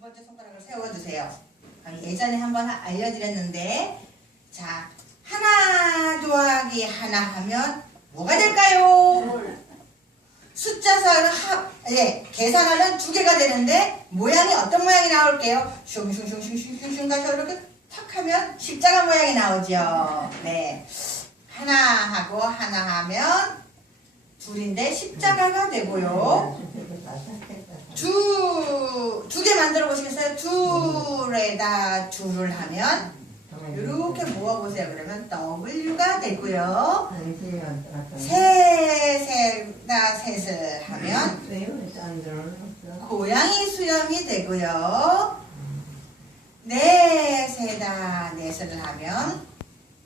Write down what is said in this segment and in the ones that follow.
두 번째 손가락을 세워주세요. 그럼 예전에 한번 하- 알려드렸는데, 자, 하나 더하기 하나 하면 뭐가 될까요? 숫자상을 합, 예, 계산하면 두 개가 되는데, 모양이 어떤 모양이 나올게요? 슝슝슝슝슝슝 가서 이렇게 탁 하면 십자가 모양이 나오죠. 네. 하나 하고 하나 하면 둘인데 십자가가 되고요. 두, 두 개 만들어 보시겠어요? 둘에다 둘을 하면 이렇게 모아보세요. 그러면 W가 되고요. 셋에다 셋을 하면 고양이 수염이 되고요. 넷에다 넷을 하면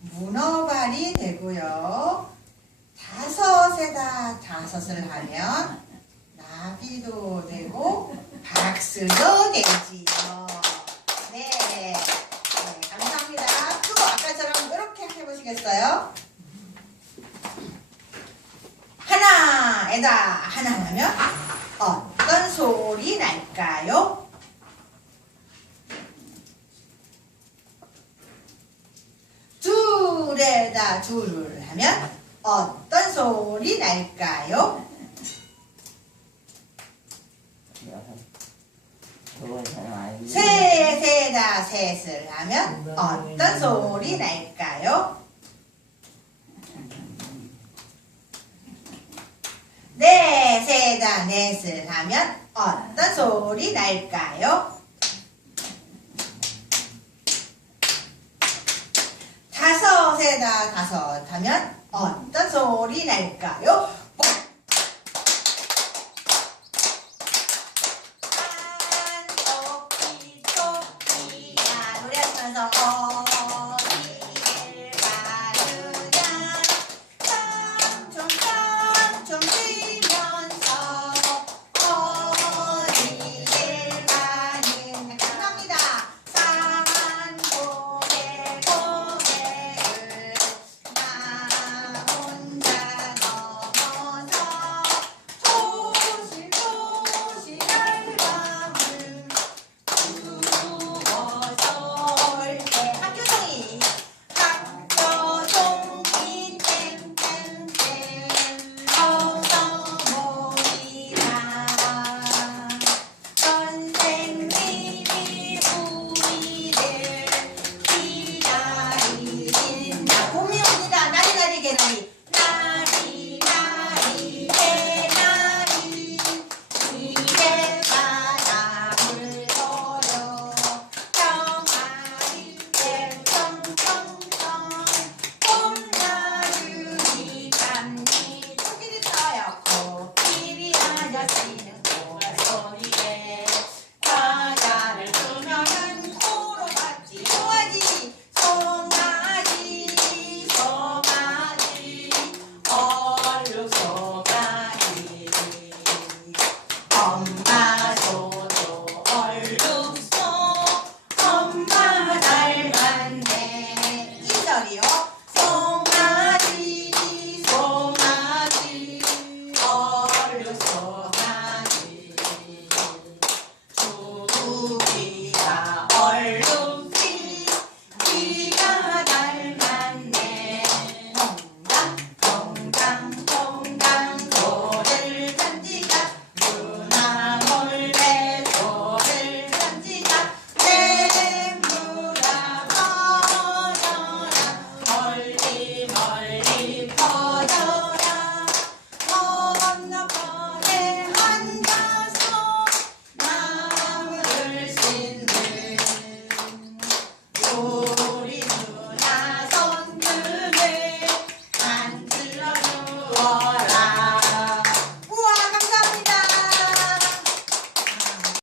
문어발이 되고요. 다섯에다 다섯을 하면 나비도 되고 박수도 되지요. 네. 네, 감사합니다. 또 아까처럼 이렇게 해보시겠어요? 하나에다 하나 하면 어떤 소리 날까요? 둘에다 둘을 하면 어떤 소리 날까요? 셋에다 셋을 하면 어떤 소리 날까요? 넷에다 넷을 하면 어떤 소리 날까요? 다섯에다 다섯 하면 어떤 소리 날까요? 한토